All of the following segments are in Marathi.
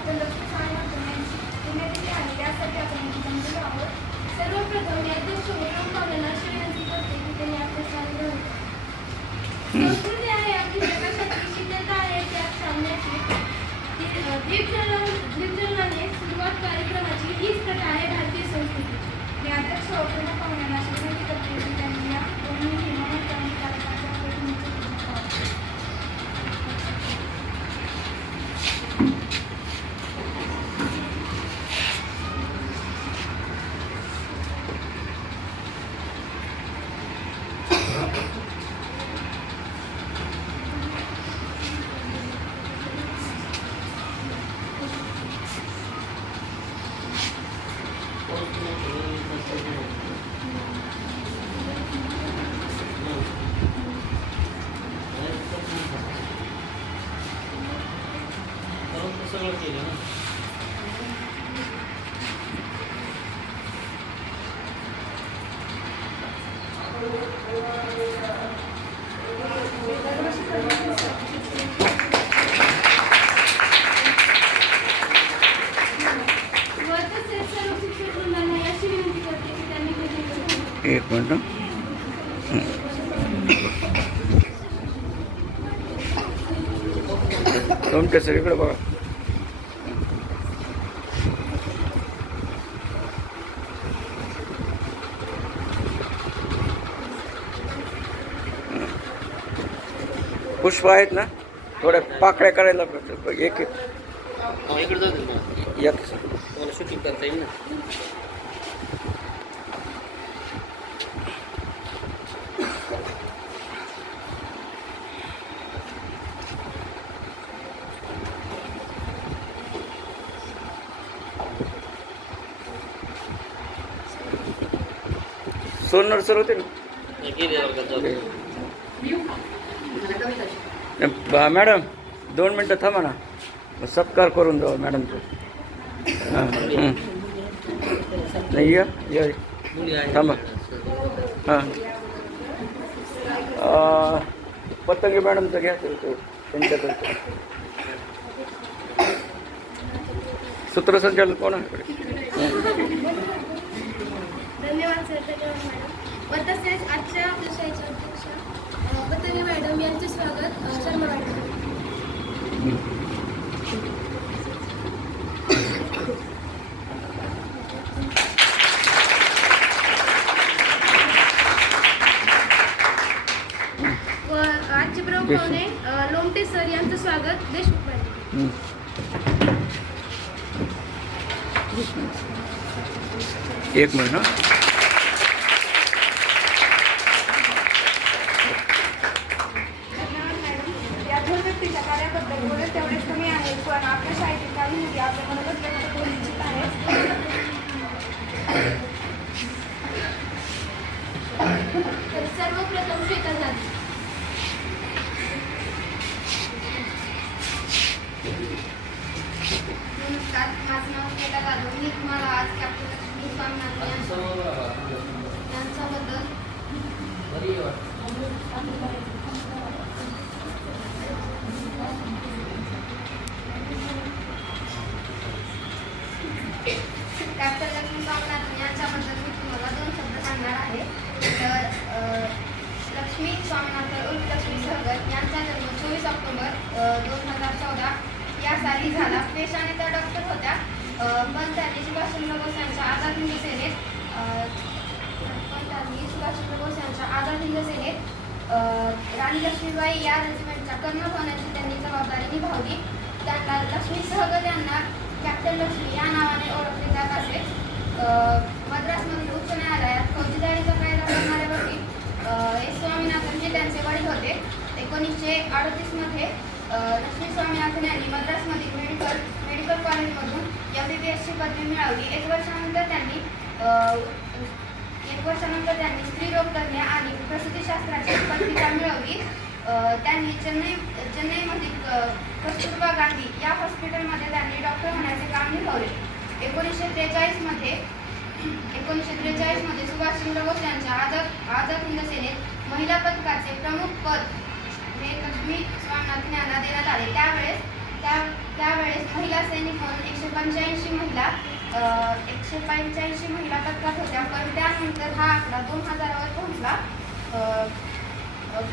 कॅप्टन लक्ष्मी स्वामीनाथन पुण्यतिथी आहे त्यासाठी आपण जमलेलो आहोत. सर्वप्रथम मी अध्यक्ष उत्तम पावलेला अशी विनंती करते की त्यांनी आपले स्थान संस्कृती आहे आपली प्रकाशाची आहे त्यात सांगण्याची दीपजलन दीपजलनाने सुरुवात कार्यक्रमाची हीच प्रथा आहे भारतीय संस्कृती या अध्यक्ष उत्तम पावलेला अशी विनंती करते की त्यांनी या दोन्ही महत्त्वाच्या कार्यक्रमाच्या प्रतिनिधित्व करावे. सगळं केलं ना व तसेच सर्व शिक्षक वृंदांना अशी विनंती करते की त्यांनी कृती एक मिनिट सर इकडे बघा. पुष्प आहेत ना थोड्या पाकळ्या करायला. एक एक तुम्हाला शूटिंग करता येईल ना. सोनर सर होते ना. मॅडम दोन मिनटं थांबा ना. सत्कार करून जाऊ मॅडम हां नाही या थांबा. हां. पतंगे मॅडमचं घ्या ते- ते त्यांच्याकडचं सूत्रसंचालन कोण धन्यवाद सर. धन्यवाद व तसेच आजच्या शाळेच्या अध्यक्ष अ, पतंगे मॅडम यांचे स्वागत शर्मा मॅडम. लोमटे सर यांचं स्वागत देशमुख मॅडम. एक मिनिट Anterior. कॉलेजमधून एम बी बी एसची पदवी मिळवली एक वर्षानंतर त्यांनी एक वर्षानंतर त्यांनी स्त्रीरोग तज्ञ आणि प्रसूतीशास्त्राची पदविका मिळवली. त्यांनी चेन्नई चेन्नईमधील कस्तुरबा गांधी या हॉस्पिटलमध्ये त्यांनी डॉक्टर होण्याचे काम निभावले. एकोणीसशे त्रेचाळीसमध्ये एकोणीसशे त्रेचाळीसमध्ये सुभाषचंद्र बोस यांच्या आझाद आझाद हिंद सेनेत महिला पथकाचे प्रमुख पद हे लक्ष्मी स्वामीनाथन यांना देण्यात आले. त्यावेळेस त्या त्यावेळेस महिला सैनिक म्हणून एकशे पंच्याऐंशी महिला एकशे पंच्याऐंशी महिला पथकात होत्या. पण त्यानंतर हा आकडा दोन हजारावर पोहोचला.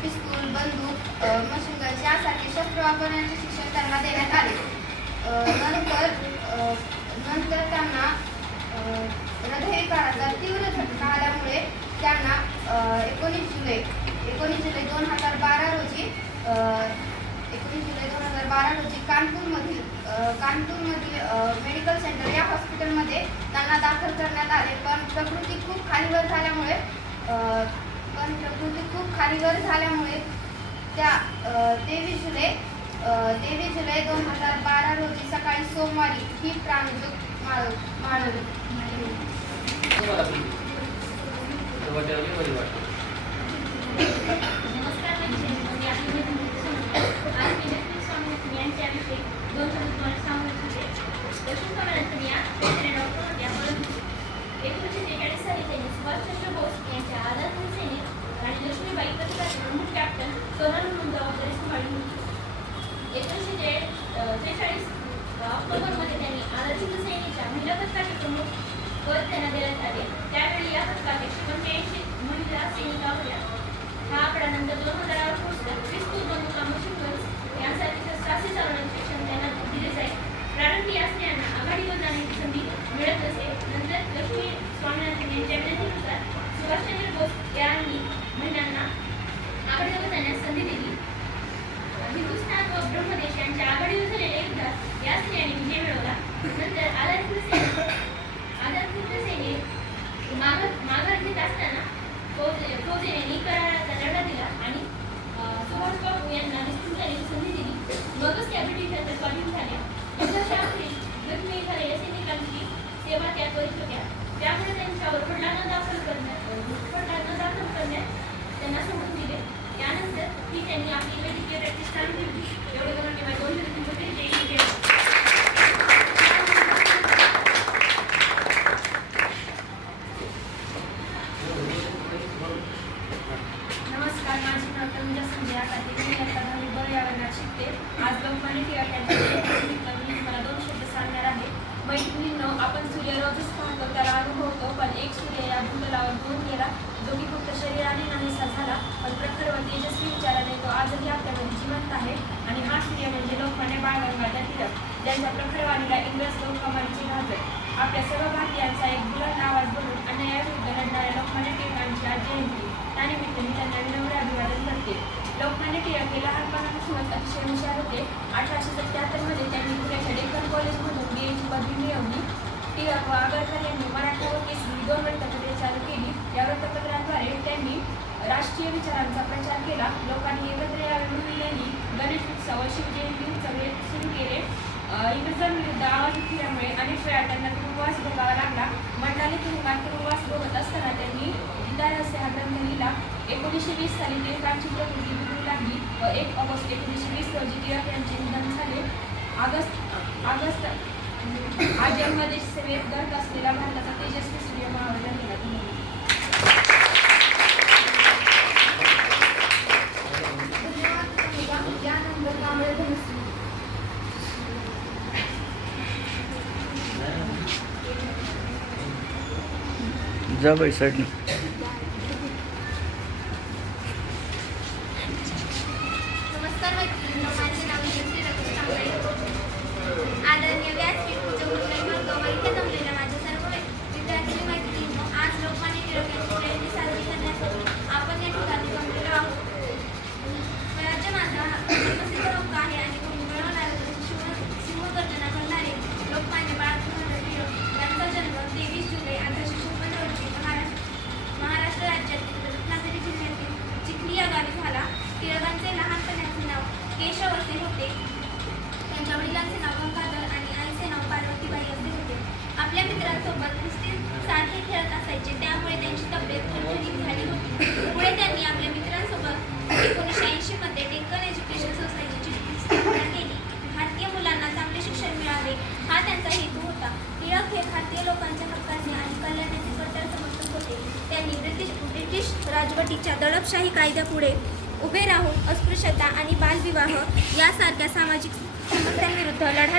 पिस्तूल बंदूक अ, मशीन गन यासारखे शस्त्र वापरण्याचे शिक्षण त्यांना देण्यात आले. नंतर नंतर त्यांना हृदयविकाराचा तीव्र झटका आल्यामुळे त्यांना एकोणीस जुलै एकोणीस जुलै दोन हजार बारा रोजी अ, एकोणीस जुलै दोन हजार बारा रोजी कानपूरमधील कानपूरमधील मेडिकल सेंटर या हॉस्पिटलमध्ये त्यांना दाखल करण्यात आले. पण प्रकृती खूप खालीवर झाल्यामुळे पण प्रकृती खूप खालीवर झाल्यामुळे त्या तेवीस जुलै तेवीस जुलै दोन हजार बारा रोजी सकाळी सोमवारी ही प्राणज्योत माळ माळवली नमस्कार मैत्रिणी आपली मैत्रिणी आज मी लक्ष्मी स्वामी दोन शब्द तुम्हाला सांगू इच्छिते या एकोणीसशे त्रेचाळीस साली त्यांनी सुभाषचंद्र बोस यांच्या आझाद हिंद सैनिक आणि लक्ष्मीबाई पथकाचे प्रमुख कॅप्टन म्हणून जबाबदारी सांभाळली होती. एकोणीसशे त्रेचाळीस ऑक्टोबरमध्ये त्यांनी आझाद हिंद सैनिकच्या महिला पथकाचे प्रमुख पद त्यांना देण्यात आले. त्यावेळी या पथकात एकशे पंच्याऐंशी महिला सैनिका होत्या. हा आकडा नंतर दोन हजारावर पोहोचला पिस्तूल दोन मशीन गन्स यांसारखे शासकीय चालवण्याचे शिक्षण त्यांना दिले जाईल प्रारंभी या स्त्रियांना आघाडीवर जाण्याची संधी मिळत असे नंतर लक्ष्मी स्वामीनाथन यांच्या विनंतीनुसार सुभाषचंद्र बोस यांनी महिलांना आघाडीवर जाण्यास संधी दिली. हिंदुस्थान व ब्रह्मदेश यांच्या आघाडीवर झालेल्या युद्धात या स्त्रियांनी विजय मिळवला. नंतर आझाद हिंद सैनिक आझाद हिंद माघ माघार घेत असताना फौज फौजेने निकराराचा लढा दिला आणि अं, बाबू यांना निश्चित करण्याची संधी दिली. मगच त्या ब्रिटिशांच्या स्वाधीन झाल्या युद्धाच्या अखेरीस जखमी असे सैनिकांची सेवा त्या करीत होत्या. त्यामुळे त्यांच्यावर खटला दाखल करण्यात खटला दाखल करण्यात त्यांना सोडून दिले. त्यानंतर ती त्यांनी आपली वैद्यकीय प्रॅक्टिस चालू ठेवली एवढे करून मी माझ्या दोन मिनिटांमध्ये जय हिंद, जय भारत. नमस्कार माझे नाव तनुजा संजय आकाते मी आता दहावी ब या वर्गात शिकते आज लोकमान्य टिळक यांच्या जयंतीनिमित्त मी तुम्हाला दोन शब्द सांगणार आहे मैत्रिणींनो आपण सूर्य रोजच पाहतो त्याला अनुभवतो पण एक सूर्य या भूतलावर घेऊन गेला जो की फक्त शरीराने नाहीसा झाला पण प्रखर व तेजस्वी विचाराने तो आजही आपल्यामध्ये जिवंत आहे आणि हा सूर्य म्हणजे लोकमान्य बाळ गंगाधर टिळक ज्यांच्या प्रखरवाणीला इंग्रज लोक कमालीचे घालतात आपल्या सर्व भारतीयांचा एक बुलंद आवाज बनून अन्यायाविरुद्ध लढणाऱ्या लोकमान्य टिळकांची आज जयंती त्यानिमित्त मी त्यांना विनम्र अभिवादन करते लोकमान्य टिळक हे लहानपणापासूनच अतिशय हुशार होते अठराशे सत्याहत्तरमध्ये त्यांनी पुण्याच्या डेक्कन कॉलेजमधून बी एची पदवी मिळवली टिळक व आगरकर यांनी मराठा व केसरी दोन वृत्तपत्रे चालू केली या वृत्तपत्रांद्वारे त्यांनी राष्ट्रीय प्रचार केला. लोकांनी एकत्र यावे म्हणून त्यांनी गणेश उत्सव शिवजयंती उत्सव हे सुरू केले. इंग्रजांविरुद्ध आवाज उठल्यामुळे अनेक वेळा त्यांना तुरुंगवास भोगावा लागला. मंडाली तुरुंगात तुरुंगवास भोगत असताना त्यांनी गीतारहस्य हा ग्रंथ लिहिला. एकोणीसशे वीस साली टिळकांची प्रकृती बिघडू लागली व एक ऑगस्ट एकोणीसशे वीस रोजी टिळक यांचे निधन झाले. ऑगस्ट ऑगस्ट आज जन्मदेश सेवेत करत असलेला भारताचा तेजस्वी सूर्य महावजा धन्यवाद जा बाई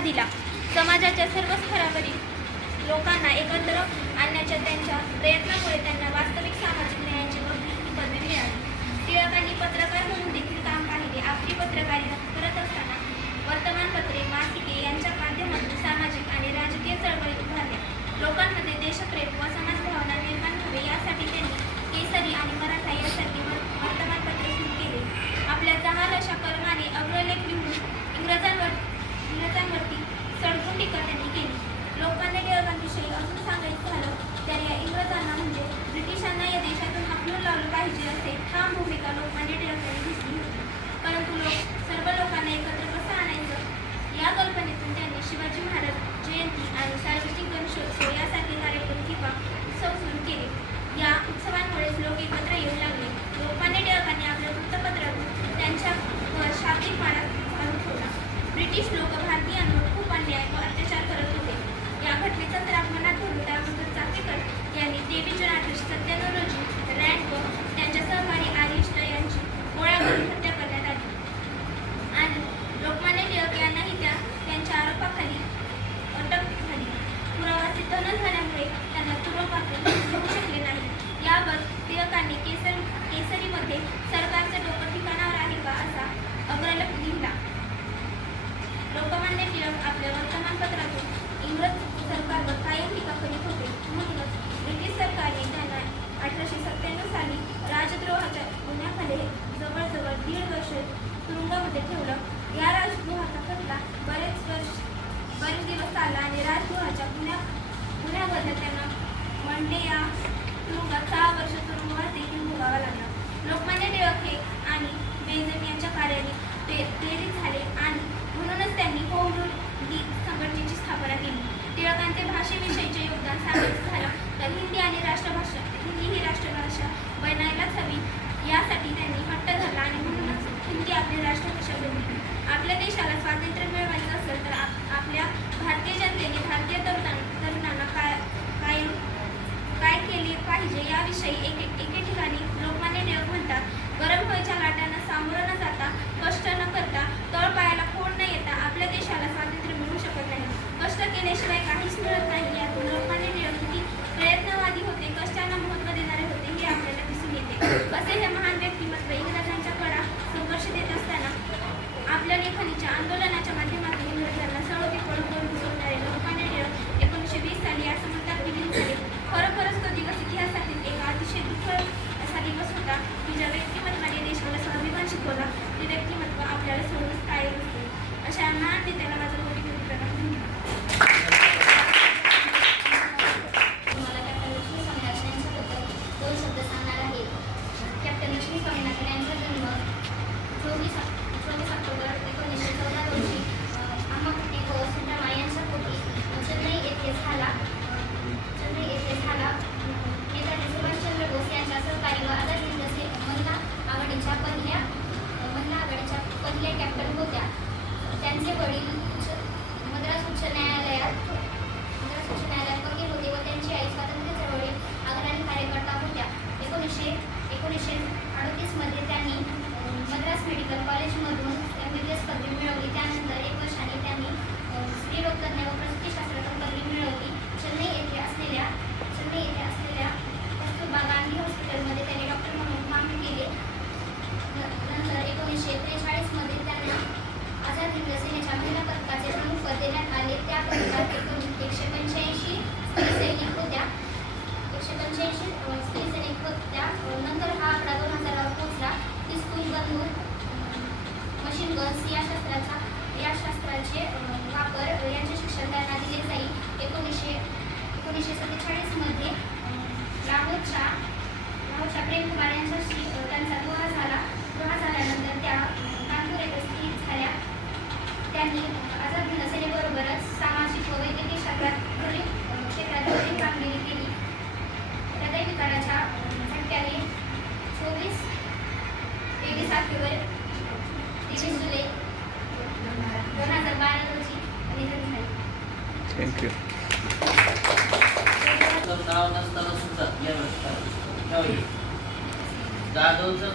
दिला. समाजाच्या सर्व स्तरावरील लोकांना एकत्र आणण्याच्या त्यांच्या प्रयत्नामुळे त्यांना वास्तविक सामाजिक न्यायाची मोठी पदवी मिळाली. टिळकांनी पत्रकार म्हणून देखील काम पाहिले. आपली पत्रकारिता करत असताना वर्तमानपत्रे मासिके यांच्या माध्यमातून सामाजिक आणि राजकीय चळवळी उभारल्या. लोकांमध्ये देशप्रेम व समाजभावना निर्माण व्हावी यासाठी त्यांनी केसरी आणि मराठा यासारखी वर्तमानपत्रे सुरू केली. आपल्या जहाल अशा कर्माने अग्रलेख लिहून इंग्रजांवर इंग्रजांवरती सडकून टीका त्यांनी केली. लोकमान्य टिळकांविषयी अजून सांगायचं झालं तर या इंग्रजांना म्हणजे ब्रिटिशांना या देशातून हाकलून लावलं पाहिजे असे ठाम भूमिका लोकमान्य टिळकांनी घेतली होती. परंतु लोक सर्व लोकांना एकत्र कसं आणायचं? या कल्पनेतून त्यांनी शिवाजी महाराज जयंती आणि सार्वजनिक गणेशोत्सव यासारखे कार्यक्रम किंवा उत्सव सुरू केले. या उत्सवांमुळेच लोक एकत्र येऊ लागले. लोकमान्य टिळकांनी आपल्या वृत्तपत्रातून त्यांच्या शाब्दिक मारा ठेवला. ब्रिटिश लोक अत्याचार करत होते. या घटनेचा त्रास मनात धरून दामोदर चाफेकर यांनी तेवीस जून अठराशे सत्त्याण्णव रोजी रँड व त्यांच्या सहकारी आरिष्ट यांची गोळ्या घालून हत्या करण्यात आली आणि लोकमान्य टिळक यांनाही त्या त्यांच्या आरोपाखाली अटक झाली पुरावा सिद्ध न झाल्यामुळे त्यांना तुरुंगातून होऊ शकले नाही यावर टिळकांनी केसर केसरीमध्ये सरकारचं डोकं ठिकाणावर आहे का असा अग्रलेख लिहिला लोकमान्य टिळक आपल्या वर्तमानपत्रातून इंग्रज सरकारवर कायम टीका करीत होते म्हणूनच ब्रिटिश सरकारने त्यांना अठराशे सत्त्याण्णव साली राजद्रोहाच्या गुन्ह्याखाली जवळजवळ दीड वर्ष तुरुंगामध्ये ठेवलं या राजद्रोहाचा खटला बरेच वर्ष बरेच दिवस चालला आणि राजद्रोहाच्या गुन्ह्या गुन्ह्याबद्दल त्यांना मंडे या तुरुंगात सहा वर्ष तुरुंगवास देखील भोगावा लागला लोकमान्य टिळक हे आणि बेजन यांच्या कार्याने प्रे प्रेरित झाले आणि म्हणूनच त्यांनी होम रूल लीग संघटनेची स्थापना केली. टिळकांचे भाषेविषयीचे योगदान सांगायचं झालं. तर हिंदी आणि राष्ट्रभाषा हिंदी ही राष्ट्रभाषा बनायलाच हवी यासाठी त्यांनी हट्ट धरला आणि म्हणूनच हिंदी आपली राष्ट्रभाषा बनली. आपल्या देशाला स्वातंत्र्य मिळवायचं असेल तर आपल्या भारतीय जनतेने भारतीय तरुणां तरुणांना काय कायम काय केले पाहिजे याविषयी एक एक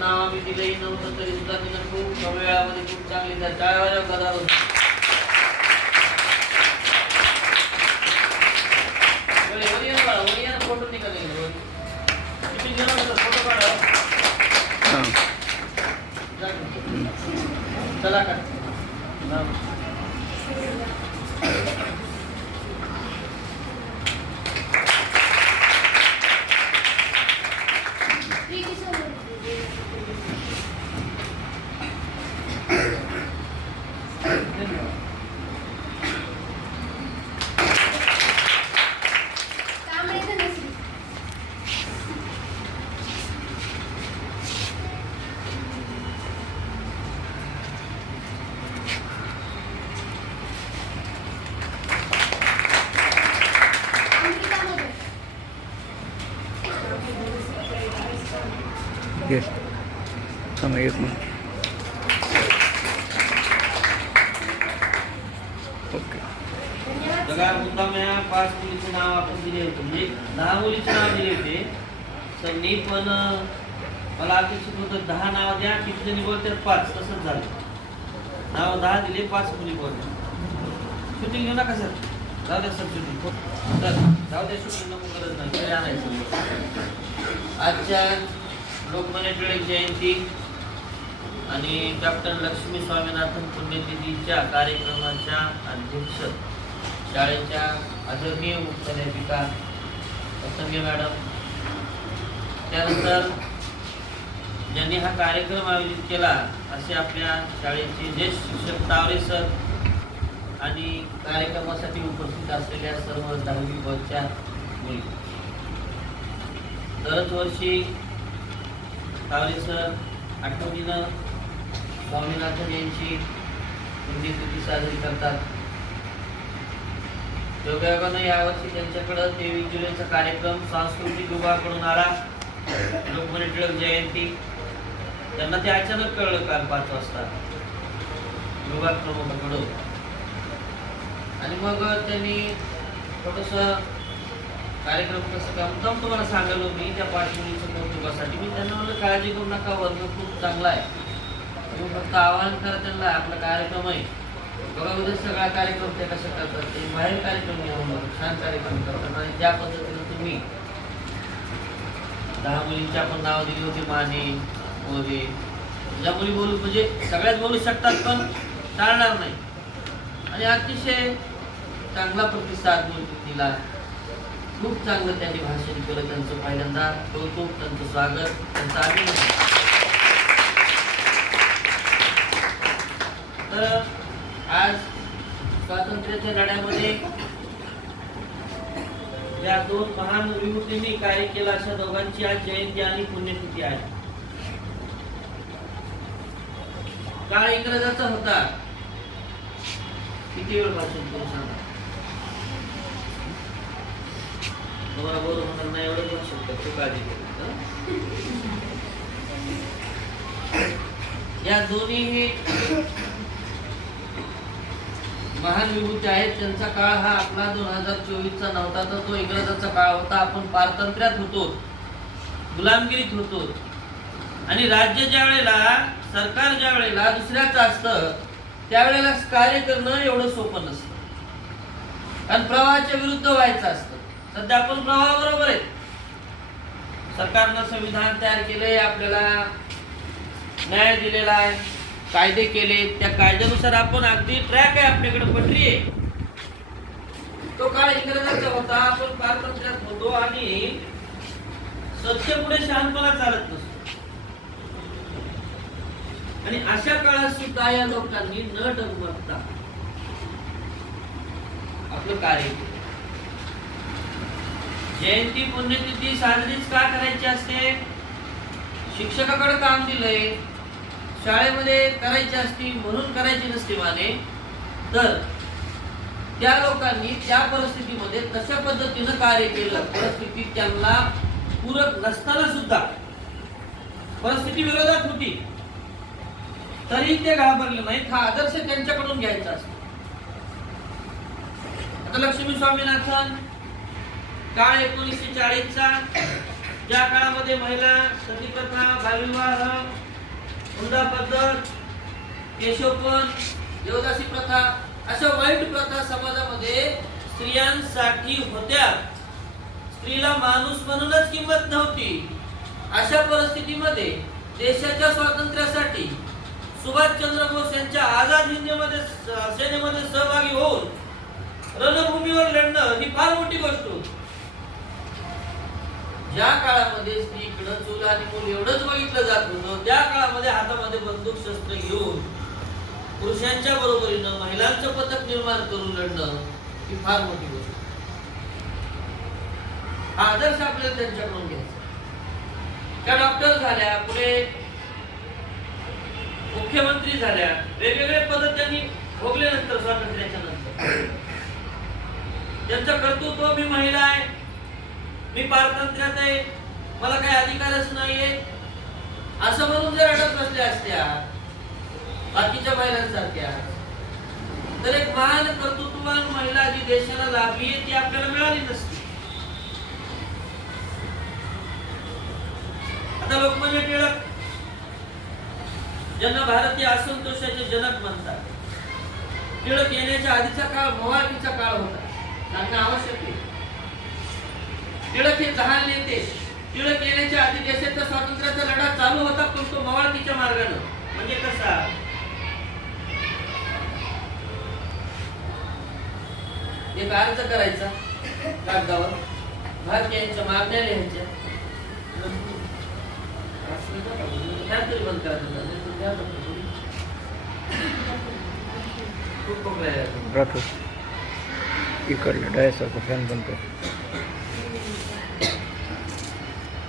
जाधवचं नाव आम्ही दिलंही नव्हतं तरी सुद्धा तिनं खूप कमी वेळामध्ये खूप चांगली त्या टाळ्या गदारोळ शूटिंग गेलं होतं, फोटो काढा. हां जा. चला का हा. प्रीती सोबत कांबळे धनश्री अंकिता मोदक घे थांबा एक मिनिट ओके धन्यवाद बघा मुद्दाम या पाच मुलीचे नाव आपण दिले होते म्हणजे दहा मुलीचे नाव दिले होते तर मी पण अं, मला अपेक्षित होतं दहा नाव द्या किती जणी बोलतात पाच तसंच झालं नाव दहा दिले पाच मुली बोलतात शूटिंग घेऊ नका सर जाऊ द्या सर शूटिंग सर जाऊ द्या शूटिंग नको गरज नाही घरी आणायचं आजच्या लोकमान्य टिळक जयंती आणि डॉक्टर लक्ष्मी स्वामीनाथन पुण्यतिथीच्या कार्यक्रमाच्या अध्यक्ष शाळेच्या आदरणीय मुख्याध्यापिका पतंगे मॅडम. त्यानंतर ज्यांनी हा कार्यक्रम आयोजित केला असे आपल्या शाळेचे ज्येष्ठ शिक्षक तावरे सर आणि कार्यक्रमासाठी उपस्थित असलेल्या सर्व दहावी बसच्या मुली. दरच वर्षी तावरे सर आठवणीनं स्वामीनाथन यांची पुण्यतिथी साजरी करतात. योगायोगानं यावर्षी त्यांच्याकडं तेवीस जुलैचा कार्यक्रम सांस्कृतिक विभागाकडून आला. लोकमान्य टिळक जयंती. त्यांना ते अचानक कळलं काल पाच वाजता. विभाग प्रमुखाकडून आणि मग त्यांनी थोडस कार्यक्रम कसं का मुद्दाम तुम्हाला सांगायलो मी त्या पार्श्वभूमीचं कौतुकासाठी. मी त्यांना म्हणलं काळजी करू नका वर्ग खूप चांगला आहे. तुम्ही फक्त आवाहन करा त्यांना आपला कार्यक्रम आहे. बघा उद्या सगळा कार्यक्रम ते कसं करतात ते बाहेर कार्यक्रम घेऊन छान कार्यक्रम करतात. आणि ज्या पद्धतीने तुम्ही दहा मुलींची आपण नाव दिली होती माने मोरे ज्या मुली बोलू म्हणजे सगळ्याच बोलू शकतात पण टाळणार नाही. आणि अतिशय चांगला प्रतिसाद मिळतो दिला. खूप चांगलं त्यांनी भाषण केलं त्यांचं पहिल्यांदा कौतुक त्यांचं स्वागत त्यांचं अभिनंदन. तर आज स्वातंत्र्याच्या लढ्यामध्ये या दोन महान विभूतींनी कार्य केलं अशा दोघांची आज जयंती आणि पुण्यतिथी आहे. काळ इंग्रजाचा होता. किती वेळ भाषण करू सांगा? तुम्हाला बोल होणार नाही एवढंच भाषण करतो काळजी या दोन्ही महान विभूती आहेत. त्यांचा काळ हा आपला दोन हजार चोवीसचा नव्हता तर तो इंग्रजाचा काळ होता. आपण पारतंत्र्यात होतो गुलामगिरीत होतो. आणि राज्य ज्या वेळेला सरकार ज्या वेळेला दुसऱ्याचं असतं त्यावेळेला कार्य करणं एवढं सोपं नसतं. कारण प्रवाहाच्या विरुद्ध व्हायचं असतं. सध्या आपण प्रवाहाबरोबर आहे. सरकारनं संविधान तयार केले आपल्याला न्याय दिलेला आहे. कायदे केले त्या कायद्यानुसार आपण अगदी ट्रॅक आहे आपल्याकडे पटरी आहे. तो काळ इंग्रजांचा होता आपण पारतंत्र्यात होतो आणि सत्य पुढे शहाणपणा चालत नसतो. आणि अशा काळात सुद्धा या लोकांनी न डगमगता आपलं कार्य केलं. जयंती पुण्यतिथी साजरीच का करायची असते? शिक्षकाकडे काम दिलंय. शाळेमध्ये करायची असती म्हणून करायची नसते माने. तर त्या लोकांनी त्या परिस्थितीमध्ये तशा पद्धतीनं कार्य केलं. परिस्थिती त्यांना पूरक नसताना सुद्धा. परिस्थिती विरोधात होती. तरी ते घाबरले नाहीत हा आदर्श त्यांच्याकडून घ्यायचा असतो. आता लक्ष्मी स्वामीनाथन काळ एकोणीसशे चाळीसचा ज्या काळामध्ये महिला सतीप्रथा बालविवाह हुंडा पद्धत केशोपन देवदासी प्रथा अशा वाईट प्रथा समाजामध्ये स्त्रियांसाठी होत्या. स्त्रीला माणूस म्हणूनच किंमत नव्हती. अशा परिस्थितीमध्ये देशाच्या स्वातंत्र्यासाठी सुभाषचंद्र बोस यांच्या आझाद हिंदमध्ये सेनेमध्ये सहभागी होऊन रणभूमीवर लढणं ही फार मोठी गोष्ट होती. ज्या काळामध्ये स्त्रीकडं चूल आणि मूल एवढंच बघितलं जात होतं त्या काळामध्ये हातामध्ये बंदूक शस्त्र घेऊन पुरुषांच्या बरोबरीनं महिलांचं पथक निर्माण करून लढणं ही फार मोठी गोष्ट हा आदर्श आपल्याला त्यांच्याकडून घ्यायचा त्या डॉक्टर झाल्या पुढे मुख्यमंत्री झाल्या वेगवेगळे पद त्यांनी भोगले नंतर स्वातंत्र्याच्या नंतर. त्यांचं कर्तृत्व मी महिला आहे. मी पारतंत्र्यात आहे. मला काही अधिकारच नाहीये. असं म्हणून जर अडक बसल्या असत्या बाकीच्या महिलांसारख्या तर एक महान कर्तृत्ववान महिला जी देशाला लाभली आहे ती आपल्याला मिळाली नसती. आता लोकमान्य टिळक ज्यांना भारतीय असंतोषाचे जनक म्हणतात टिळक येण्याच्या आधीचा काळ मवाळकीचा काळ होता. सांगणं आवश्यक आहे. टिळक हे जहाल नेते. टिळक येण्याच्या आधी देशाच्या स्वातंत्र्याचा लढा चालू होता पण तो मवाळतीच्या मार्गानं. म्हणजे कसा? एक अर्ज करायचा कागदावर. भारतीयांच्या मागण्या लिहायच्या. तरी बंद करायचं खूप इकडलं डायसाचा फॅन बनतो कर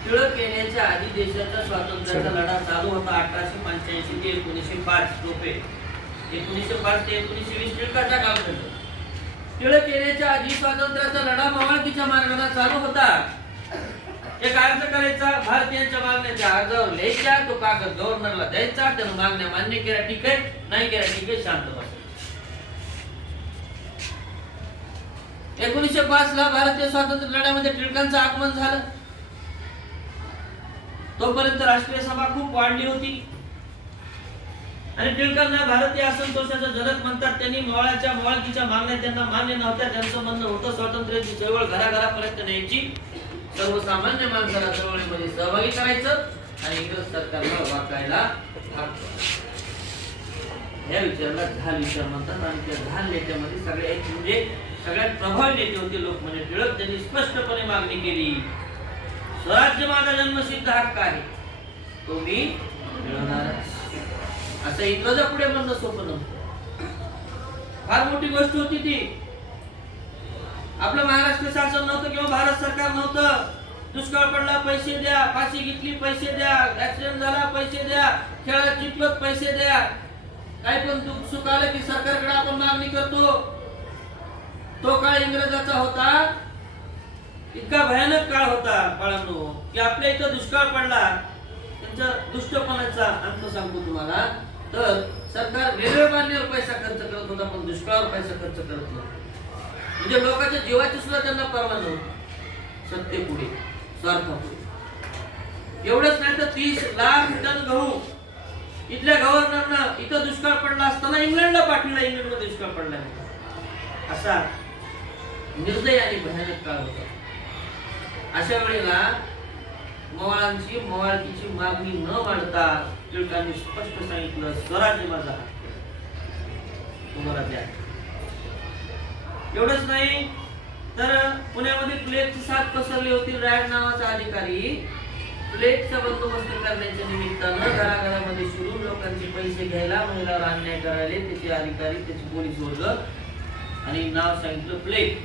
टिळक येण्याच्या आधी देशाचा स्वातंत्र्याचा लढा चालू होता अठराशे पंच्याऐंशी ते एकोणीसशे पाच रोपे एकोणीसशे पाच ते एकोणीसशे वीस टिळकाचा कालखंड टिळक येण्याच्या आधी स्वातंत्र्याचा लढा मवाळकीच्या मार्गाला चालू होता. एक अर्ज करायचा भारतीयांच्या मागण्याच्या अर्जावर लिहायच्या तो कागद गव्हर्नरला द्यायचा. त्यानं मागण्या मान्य केल्या. ठीक आहे. नाही केल्या. ठीक आहे. शांत बसायचं एकोणीसशे पाच ला भारतीय स्वातंत्र्य लढ्यामध्ये टिळकांचं आगमन झालं. तोपर्यंत राष्ट्रीय सभा खूप वाढली होती. आणि टिळकांना भारतीय असंतोषाचा जनक म्हणतात त्यांनी मवाळाच्या मवाळकीच्या मागण्या त्यांना मान्य नव्हत्या त्यांचं म्हणणं होतं स्वातंत्र्याची चळवळ घराघरापर्यंत न्यायची. सर्वसामान्य माणसाला चळवळीमध्ये सहभागी करायचं आणि इंग्रज सरकारला वाकायला भाग ह्या विचाराला दहा विचार म्हणतात. आणि त्या दहा नेत्यामध्ये सगळे म्हणजे सगळ्यात प्रभावी नेते होते लोकमान्य म्हणजे टिळक. त्यांनी स्पष्टपणे मागणी केली. स्वराज्य माझा जन्मसिद्ध हक्क आहे. तो मी मिळवणारच. असं इंग्रजा पुढे म्हणणं सोपं नव्हतं. फार मोठी गोष्ट होती ती. आपलं महाराष्ट्र शासन नव्हतं किंवा भारत सरकार नव्हतं. दुष्काळ पडला पैसे द्या फाशी घेतली पैसे द्या ऍक्सिडेंट झाला पैसे द्या खेळात जिंकत पैसे द्या. काही पण दुःख सुख आलं की सरकारकडे आपण मागणी करतो. तो काळ इंग्रजाचा होता. इतका भयानक काळ होता बाळांनो की आपल्या इथं दुष्काळ पडला. त्यांच्या दुष्टपणाचा अंत सांगतो तुम्हाला. तर सरकार वेगवेगळ्या मान्यावर पैसा खर्च करत होता पण दुष्काळावर पैसा खर्च करत नव्हता म्हणजे लोकांच्या जीवाची सुद्धा त्यांना परवा नव्हती. सत्य पुढे स्वार्थापुढे एवढंच नाही तर तीस लाख टन गहू. इथल्या गव्हर्नरनं इथं दुष्काळ पडला असताना इंग्लंडला पाठवला इंग्लंडमध्ये दुष्काळ पडला नाही. असा निर्दय आणि भयानक काळ होता. अशा वेळेला मवाळांची मवाळकीची मागणी न मांडता टिळकांनी स्पष्ट सांगितलं स्वराज्य माझा तुम्हाला द्या. एवढंच नाही तर पुण्यामध्ये प्लेगची साथ पसरली होती रॅड नावाचा अधिकारी. प्लेगचा बंदोबस्त करण्याच्या निमित्तानं घराघरामध्ये शिरून लोकांचे पैसे घ्यायला महिलावर अन्याय करायला त्याचे अधिकारी त्याचे पोलीस वर्ग आणि नाव सांगितलं प्लेग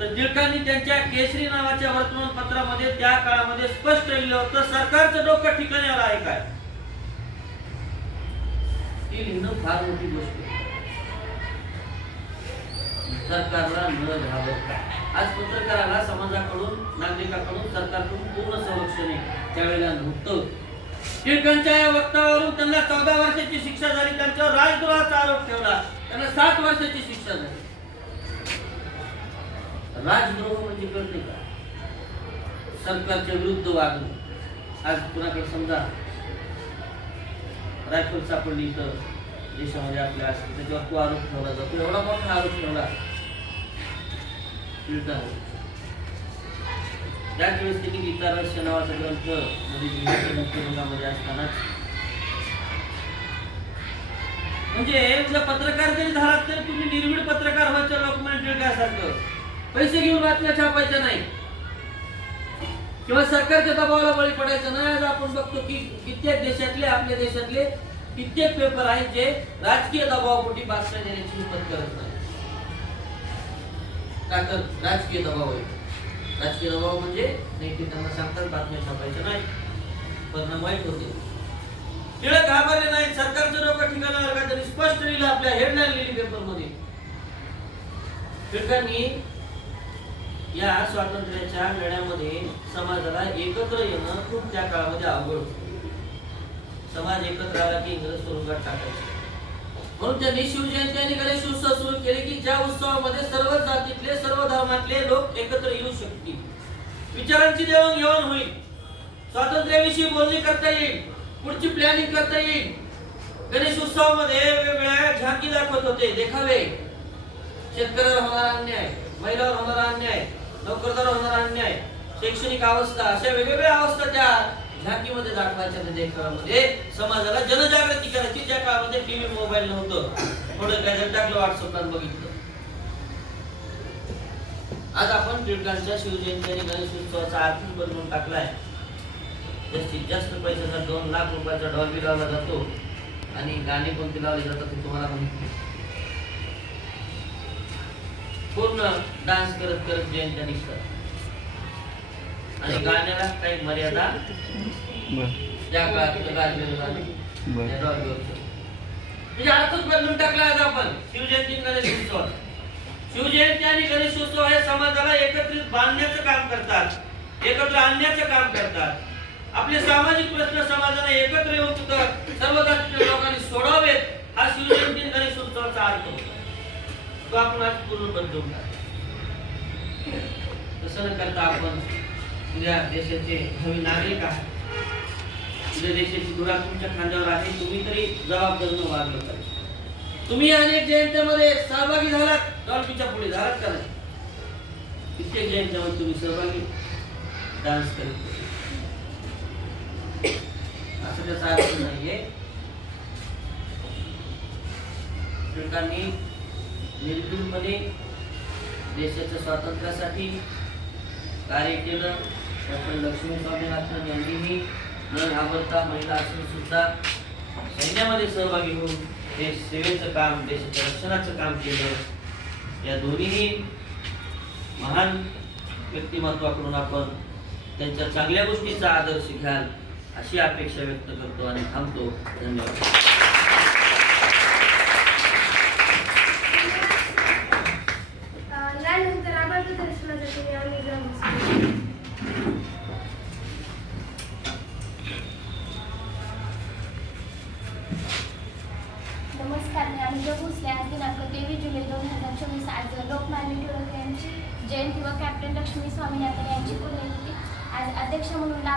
तर टिळकांनी त्यांच्या केसरी नावाच्या वर्तमानपत्रामध्ये त्या काळामध्ये स्पष्ट लिहिलं होतं सरकारचं डोकं ठिकाण्यावर आहे काय? ती लिहिणं फार मोठी गोष्ट सरकारला न घाबरता आज पत्रकाराला समाजाकडून नागरिकाकडून सरकारकडून पूर्ण संरक्षण आहे. त्यावेळेला नव्हतं टिळकांच्या या वक्तावरून त्यांना चौदा वर्षाची शिक्षा झाली त्यांच्यावर राजद्रोहाचा आरोप ठेवला. त्यांना सात वर्षाची शिक्षा झाली. राजद्रोह म्हणजे कळते का? सरकारच्या विरुद्ध वागणं. आज कुणाकडे समजा रायफल सापडली तर देशामध्ये आपल्या असते त्याच्यावर तो आरोप ठेवला जातो. एवढा मोठा आरोप ठेवला. त्याच वेळेस त्यांनी गीता रहस्य नावाचा ग्रंथमध्ये मुख्यमंत्र्यामध्ये असतानाच. म्हणजे जर पत्रकार जरी झालात तरी तुम्ही निर्भीड पत्रकार व्हायचं लोकमान्य टिळकासारखं पैसे घेऊन बातम्या छापायच्या नाही. किंवा सरकारच्या दबावाला बळी पडायचं नाही. आज आपण बघतो की कित्येक देशातले आपल्या देशातले कित्येक पेपर आहेत जे राजकीय दबावापोटी बातम्या देण्याची हिंमत करत नाही राजकीय दबाव आहे. राजकीय दबाव म्हणजे नाही ते त्यांना सांगतात बातम्या छापायच्या नाही. परिणाम वाईट होते टिळक घाबरले नाही सरकारचं डोकं ठिकाणावर का तरी स्पष्ट लिहिलं आपल्या हेडलाईन लिहिली पेपरमध्ये टिळकांनी या स्वातंत्र्याच्या लढ्यामध्ये समाजाला एकत्र येणं खूप त्या काळामध्ये अवघड होत. समाज एकत्र आला की इंग्रज तुरुंगात टाकायचे. म्हणून त्यांनी शिवजयंती आणि गणेश उत्सव सुरू केले की ज्या उत्सवामध्ये सर्व जातीतले सर्व धर्मातले लोक एकत्र येऊ शकतील. विचारांची देवाणघेवाण होईल. स्वातंत्र्याविषयी बोलणी करता येईल. पुढची प्लॅनिंग करता येईल. गणेश उत्सवामध्ये वेगवेगळ्या झाकी दाखवत होते. देखावे. शेतकऱ्यावर होणारा अन्याय. महिलावर होणारा अन्याय. नोकरदार होणारा अन्याय. शैक्षणिक अवस्था अशा वेगवेगळ्या अवस्था त्या झाकीमध्ये दाखवायच्या त्या काळामध्ये. समाजाला जनजागृती करायची ज्या काळामध्ये टीव्ही मोबाईल नव्हतं. थोडं काय जर टाकलं व्हॉट्सअपला बघितलं. आज आपण टिळकांच्या शिवजयंती आणि गणेश उत्सवाचा आर्थिक बनवून टाकलाय. जास्तीत जास्त पैशाचा दोन लाख रुपयाचा डॉल्बी लावला जातो. आणि गाणी कोणती लावली जातात ते तुम्हाला माहिती पूर्ण डान्स करत करत जयंत्या निघतात आणि गाण्याला काही मर्यादा बर. त्या काळात गाजलेलं गाणं. म्हणजे अर्थच बदलून टाकला आज आपण. शिवजयंती आणि गणेश उत्सव शिवजयंती आणि गणेश उत्सव हे समाजाला एकत्रित बांधण्याचं काम करतात. एकत्र आणण्याचं काम करतात. आपले सामाजिक प्रश्न समाजाने एकत्र येऊन तिथं सर्व जातीच्या लोकांनी सोडावेत हा शिवजयंती गणेश उत्सवाचा अर्थ होता. तो आपण आज पूर्ण बदलून टाकला. तसं न करता आपण तुझ्या देशाचे नवीन नागरिक आहात. तुझ्या देशाची धुरा तुमच्या खांद्यावर आहे तुम्ही तरी जबाबदारीनं वागलं पाहिजे तुम्ही अनेक जयंत्यामध्ये सहभागी झालात डॉल्फीच्या पुढे झालात का नाही कित्येक जयंत्यामध्ये तुम्ही सहभागी डान्स करत असं त्याचा अर्थ नाहीये. टिळकांनी निर्भीडपणे देशाच्या स्वातंत्र्यासाठी कार्य केलं. डॉक्टर लक्ष्मी स्वामीनाथन यांनीही न घाबरता महिला असून सुद्धा सैन्यामध्ये सहभागी होऊन देश सेवेचं काम देशाच्या रक्षणाचं काम केलं. या दोन्हीही महान व्यक्तिमत्वाकडून आपण त्यांच्या चांगल्या गोष्टीचा आदर्श घ्याल अशी अपेक्षा व्यक्त करतो आणि थांबतो. धन्यवाद.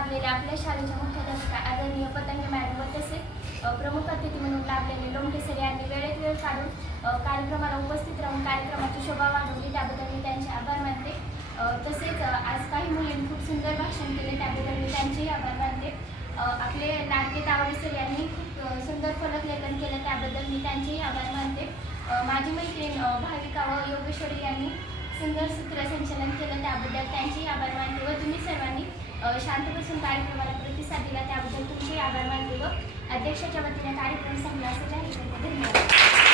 लाभलेले आपल्या शाळेच्या मुख्याध्यापिका आदरणीय पतंग मॅडम व तसेच प्रमुख अतिथी म्हणून लाभलेले लोमटे सर यांनी वेळेत वेळ काढून कार्यक्रमाला उपस्थित राहून कार्यक्रमाची शोभा वाढवली. त्याबद्दल मी त्यांचे आभार मानते. तसेच आज काही मुलींनी खूप सुंदर भाषण केले. त्याबद्दल मी त्यांचेही आभार मानते. आपले नाटके तावडे सर यांनी खूप सुंदर फलक लेखन केलं. त्याबद्दल मी त्यांचेही आभार मानते. माझी मैत्रीण भाविका व योगेश्वरी यांनी सुंदर सूत्रसंचलन केलं. त्याबद्दल त्यांचेही आभार मानते व तुम्ही सर्वांनी शांत बसून कार्यक्रमाला प्रतिसाद दिला. त्याबद्दल तुमचे आभार मानले व अध्यक्षाच्या वतीने कार्यक्रम संपला. असं जाहीर धन्यवाद.